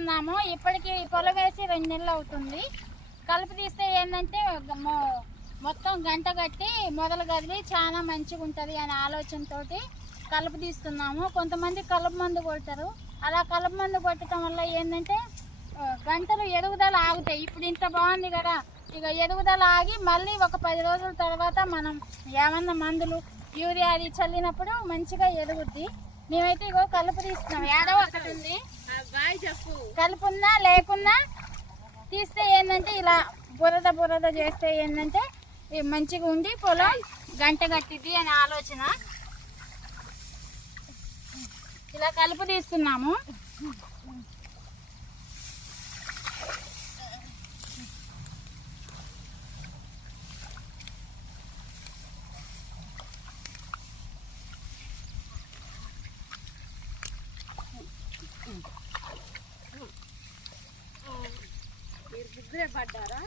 తీస్తున్నాము ఇప్పటికి పొలం వేసి రెండు నెలలు అవుతుంది. కలుపు తీస్తే ఏంటంటే మొత్తం గంట కట్టి మొదలు కదిలి చాలా మంచిగా ఉంటుంది అనే ఆలోచనతోటి కలుపు తీస్తున్నాము. కొంతమంది కలుపు మందు కొడతారు. అలా కలుపు మందు కొట్టడం వల్ల ఏంటంటే గంటలు ఎదుగుదల ఆగుతాయి. ఇప్పుడు ఇంత బాగుంది కదా. ఇక ఎదుగుదల ఆగి మళ్ళీ ఒక పది రోజుల తర్వాత మనం ఏమన్నా మందులు యూరియా అది చల్లినప్పుడు మంచిగా ఎదుగుద్ది. మేమైతే ఇగో కలుపు తీస్తున్నాం. ఏడవ ఒకటి ఉంది. కలుపున్నా కలుపు లేకున్నా తీస్తే ఏంటంటే ఇలా బురద బురద చేస్తే ఏంటంటే మంచిగా ఉండి పొలం గంట కట్టిద్ది అనే ఆలోచన. ఇలా కలుపు తీస్తున్నాము. ముగ్గురే పడ్డారా?